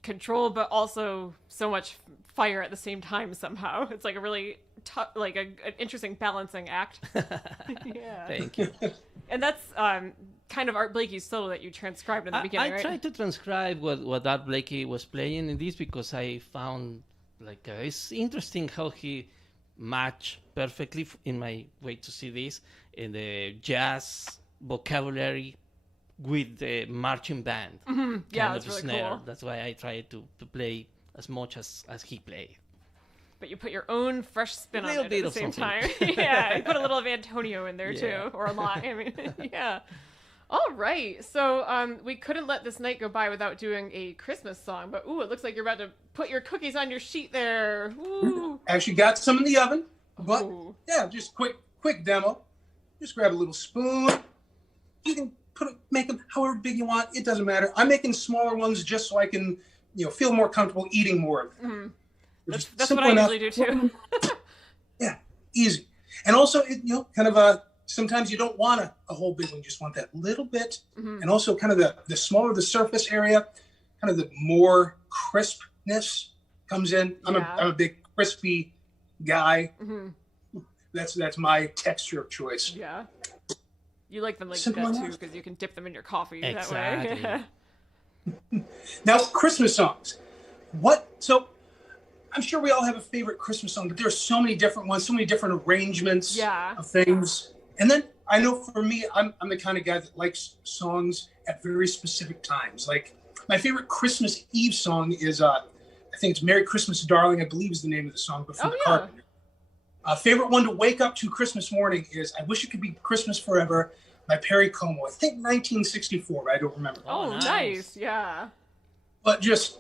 control, but also so much fire at the same time. Somehow, it's like a really tough, like an interesting balancing act. Yeah. Thank you. And that's kind of Art Blakey's solo that you transcribed in the beginning, I right? tried to transcribe what Art Blakey was playing in this because I found it's interesting how he matched perfectly in my way to see this in the jazz vocabulary with the marching band. Mm-hmm. Yeah, kind that's of really snare. cool. That's why I tried to play as much as he played. But you put your own fresh spin on Little it bit at the of same something. time. Yeah, you put a little of Antonio in there Yeah. too, or a lot. I mean, yeah. All right, so we couldn't let this night go by without doing a Christmas song. But ooh, it looks like you're about to put your cookies on your sheet there. Ooh. Actually got some in the oven, but Ooh. yeah, just quick demo. Just grab a little spoon. You can make them however big you want. It doesn't matter. I'm making smaller ones just so I can, feel more comfortable eating more of them. Mm-hmm. Which That's is what I simple usually do enough. too. Yeah, easy. And also, kind of sometimes you don't want a whole big one. You just want that little bit. Mm-hmm. And also kind of the smaller the surface area, kind of the more crispness comes in. I'm a big crispy guy. Mm-hmm. That's my texture of choice. Yeah. You like them like Simple that enough. too, because you can dip them in your coffee Exactly. that way. Now, Christmas songs. So I'm sure we all have a favorite Christmas song, but there are so many different ones, so many different arrangements of things. And then I know for me, I'm the kind of guy that likes songs at very specific times. Like my favorite Christmas Eve song is, I think it's Merry Christmas, Darling, I believe is the name of the song, but from the Carpenter. Favorite one to wake up to Christmas morning is I Wish It Could Be Christmas Forever by Perry Como. I think 1964, but I don't remember. Oh, nice. Yeah. But just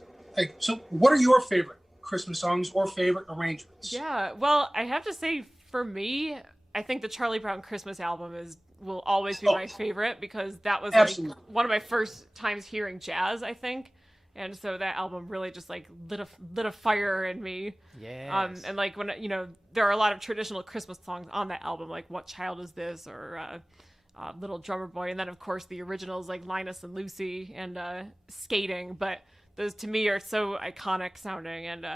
so what are your favorite Christmas songs or favorite arrangements? Yeah. Well, I have to say for me, I think the Charlie Brown Christmas album will always be my favorite because that was like one of my first times hearing jazz, I think. And so that album really just like lit a fire in me. Yes. And like when there are a lot of traditional Christmas songs on that album, like What Child Is This or Little Drummer Boy, and then of course the originals like Linus and Lucy and Skating. But those to me are so iconic sounding, and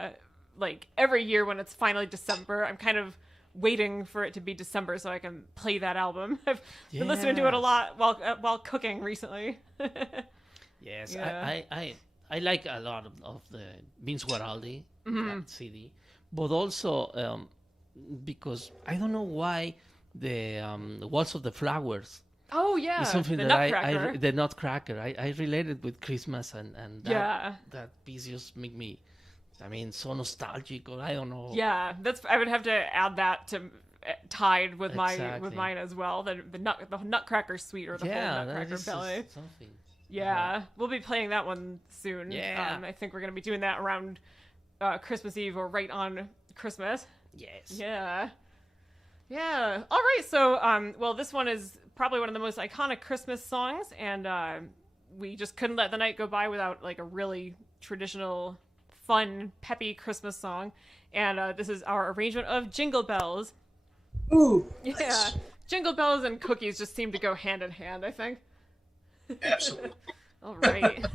like every year when it's finally December, I'm kind of waiting for it to be December so I can play that album. I've been listening to it a lot while cooking recently. Yes, Yeah. I like a lot of the Vince Guaraldi CD, but also because I don't know why the Waltz of the Flowers. Oh yeah, It's something the that Nutcracker. the Nutcracker. I related with Christmas and that piece just make me, so nostalgic, or I don't know. Yeah, I would have to add that to tied with Exactly. mine as well. The Nutcracker Suite or the whole Nutcracker Ballet. Something. Yeah, we'll be playing that one soon. Yeah. I think we're gonna be doing that around Christmas Eve or right on Christmas. Yes. Yeah. Yeah. All right. So, well, this one is probably one of the most iconic Christmas songs, and we just couldn't let the night go by without like a really traditional, fun, peppy Christmas song. And this is our arrangement of Jingle Bells. Ooh. Yeah. Nice. Jingle Bells and cookies just seem to go hand in hand, I think. Absolutely. All right.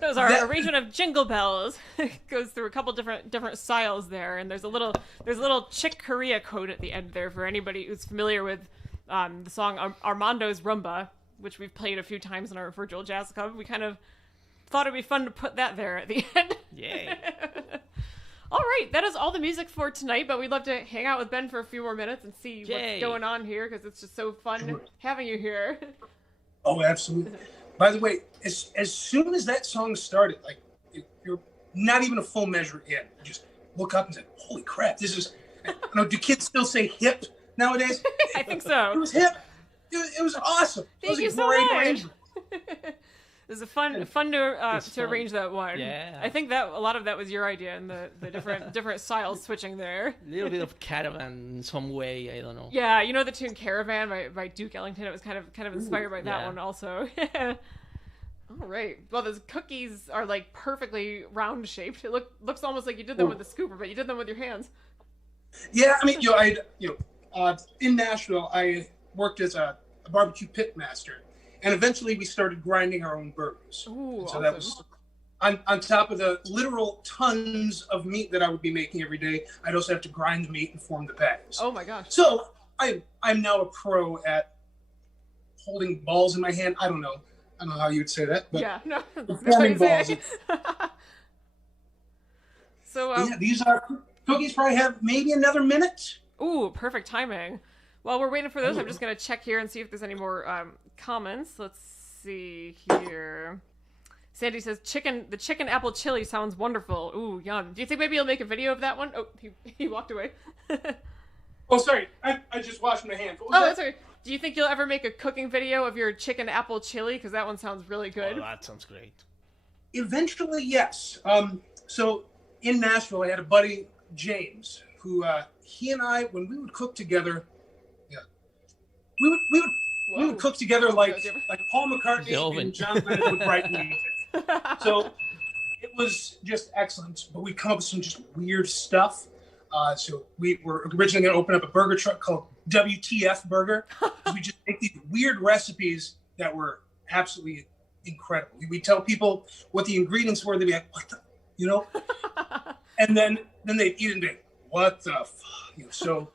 Those are a arrangement of Jingle Bells. It goes through a couple different styles there, and there's a little Chick Corea quote at the end there for anybody who's familiar with the song Armando's Rumba, which we've played a few times in our virtual jazz club. We kind of thought it'd be fun to put that there at the end. Yay. All right, that is all the music for tonight, but we'd love to hang out with Ben for a few more minutes and see what's going on here, because it's just so fun having you here. Oh, absolutely. By the way, as soon as that song started, like, you're not even a full measure in. You just look up and say, holy crap, this is, do kids still say hip nowadays? I think so. It was hip. It was awesome. Thank you so much. It was fun to arrange that one. Yeah. I think that a lot of that was your idea, and the different styles switching there. A little bit of Caravan in some way, I don't know. Yeah, you know the tune Caravan by Duke Ellington? It was kind of inspired by that one also. All right. Well, those cookies are like perfectly round shaped. It looks almost like you did them with a scooper, but you did them with your hands. Yeah, I mean, in Nashville, I worked as a barbecue pit master. And eventually we started grinding our own burgers. Ooh, so awesome. that was on top of the literal tons of meat that I would be making every day. I'd also have to grind the meat and form the patties. Oh my gosh. So I'm now a pro at holding balls in my hand. I don't know how you would say that, but yeah, no, forming balls. So these are cookies. Probably have maybe another minute. Ooh, perfect timing. While we're waiting for those, I'm just going to check here and see if there's any more comments. Let's see here. Sandy says, the chicken apple chili sounds wonderful. Ooh, yum. Do you think maybe you'll make a video of that one? Oh, he walked away. Oh, sorry. I just washed my hands. That's okay. Do you think you'll ever make a cooking video of your chicken apple chili? Because that one sounds really good. Oh, that sounds great. Eventually, yes. So in Nashville, I had a buddy, James, who he and I, when we would cook together, we would cook together like Paul McCartney and John Lennon would write music. So it was just excellent. But we'd come up with some just weird stuff. So we were originally going to open up a burger truck called WTF Burger. We just make these weird recipes that were absolutely incredible. We'd tell people what the ingredients were. They'd be like, what the, and then they'd eat it and be like, what the fuck? So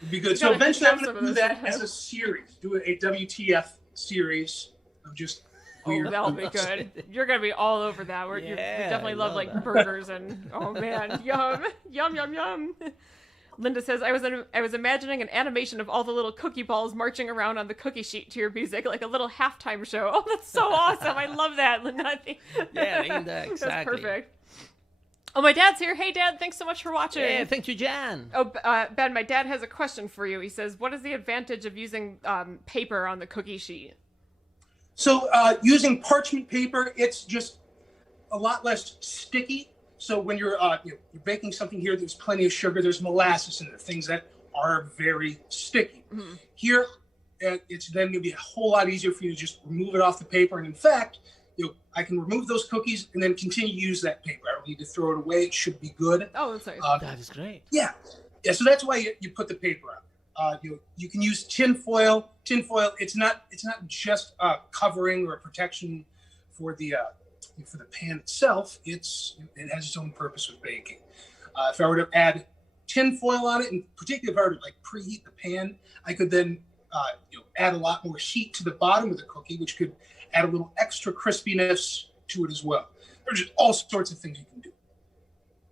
it'd be good. So eventually I'm going to do that as a series. Do a WTF series of just weird. Oh, that'll be good. You're going to be all over that. You definitely love like burgers and, oh man, yum, yum, yum, yum. Linda says, I was imagining an animation of all the little cookie balls marching around on the cookie sheet to your music, like a little halftime show. Oh, that's so awesome. I love that, Linda. Yeah, Linda, exactly. That's perfect. Oh, my dad's here. Hey, Dad, thanks so much for watching. Yeah, thank you, Jan. Oh, Ben, my dad has a question for you. He says, what is the advantage of using paper on the cookie sheet? So using parchment paper, it's just a lot less sticky. So when you're baking something here, there's plenty of sugar, there's molasses in there, things that are very sticky. Mm-hmm. Here, it's then going to be a whole lot easier for you to just remove it off the paper. And in fact, I can remove those cookies and then continue to use that paper. I don't need to throw it away. It should be good. Oh, that's nice. That is great. Yeah. So that's why you put the paper on. You can use tin foil. Tin foil. It's not just covering or protection for the pan itself. It has its own purpose with baking. If I were to add tin foil on it, and particularly if I were to preheat the pan, I could then add a lot more heat to the bottom of the cookie, which could add a little extra crispiness to it as well. There's just all sorts of things you can do.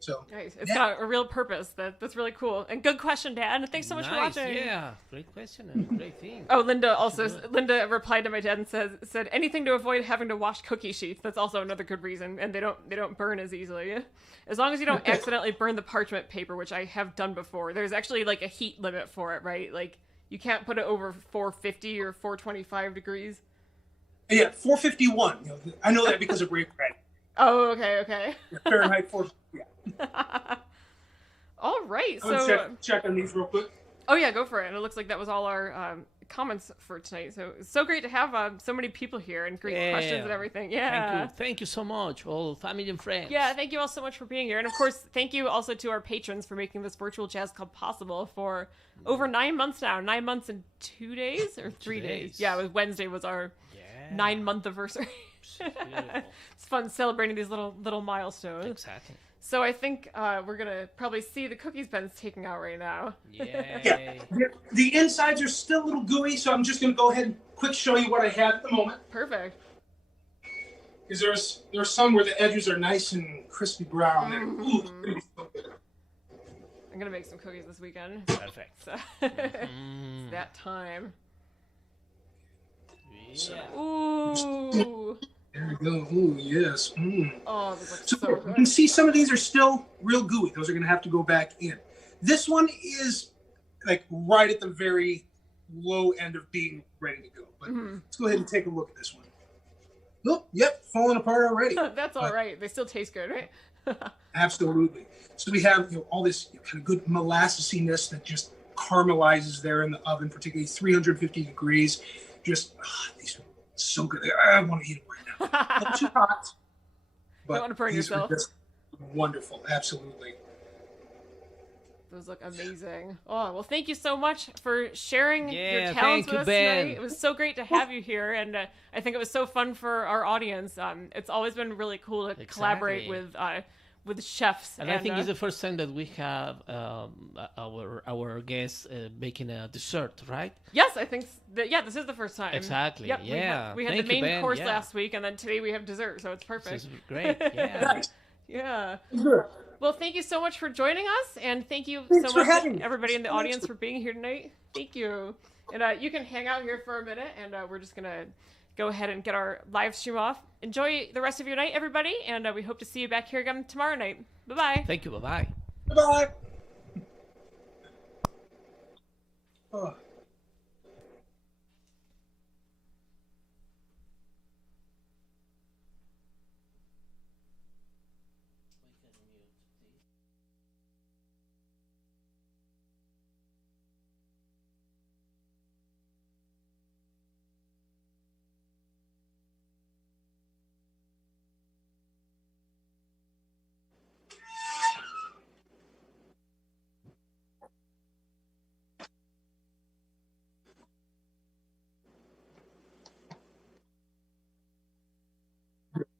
So nice. It's got a real purpose. That's really cool. And good question, Dad. And thanks so much for watching. Yeah, great question and great thing. Oh, Linda replied to my dad and said anything to avoid having to wash cookie sheets. That's also another good reason, and they don't burn as easily. As long as you don't accidentally burn the parchment paper, which I have done before. There's actually like a heat limit for it, right? Like you can't put it over 450 or 425 degrees. Yeah, 451. I know that because of Ray Brad. Oh, okay. Fahrenheit 4. Yeah. All right. So check on these real quick. Oh yeah, go for it. And it looks like that was all our comments for tonight. So it's so great to have so many people here and great questions and everything. Yeah. Thank you so much, all family and friends. Yeah, thank you all so much for being here. And of course, thank you also to our patrons for making this virtual jazz club possible for over 9 months now. 9 months and 2 days or 3 days. Yeah, Wednesday was our 9-month anniversary. Beautiful. It's fun celebrating these little milestones. Exactly. So I think we're gonna probably see the cookies Ben's taking out right now. Yay. Yeah, the insides are still a little gooey, so I'm just going to go ahead and quick show you what I have at the moment. Perfect. Because there's some where the edges are nice and crispy brown. Ooh, it's gonna be so good. I'm gonna make some cookies this weekend. Perfect. So it's that time. Yeah. Ooh. There we go. Ooh, yes. Oh, this looks So so you good. can see some of these are still real gooey. Those are going to have to go back in. This one is like right at the very low end of being ready to go. But let's go ahead and take a look at this one. Oh, yep, falling apart already. That's all right. They still taste good, right? Absolutely. So we have all this kind of good molassesiness that just caramelizes there in the oven, particularly 350 degrees. Just these are so good. I want to eat them right now. Not too hot. But don't want to burn these yourself. are just wonderful. Absolutely. Those look amazing. Oh, well, thank you so much for sharing your Yeah, talents thank you, with us Ben. tonight. It was so great to have you here, and I think it was so fun for our audience. It's always been really cool to collaborate with chefs. And I think it's the first time that we have our guests making a dessert, right? Yes, I think this is the first time. Exactly. Yep, Yeah. we had Thank the you, main Ben. course Yeah. last week, and then today we have dessert, so it's perfect. This is great. Yeah. Nice. Yeah. Good. Well, thank you so much for joining us, and thank you Thanks so for much having me. everybody in the audience for being here tonight. Thank you. And you can hang out here for a minute, and we're just gonna go ahead and get our live stream off. Enjoy the rest of your night, everybody, and we hope to see you back here again tomorrow night. Bye-bye. Thank you. Bye-bye. Bye-bye. Oh.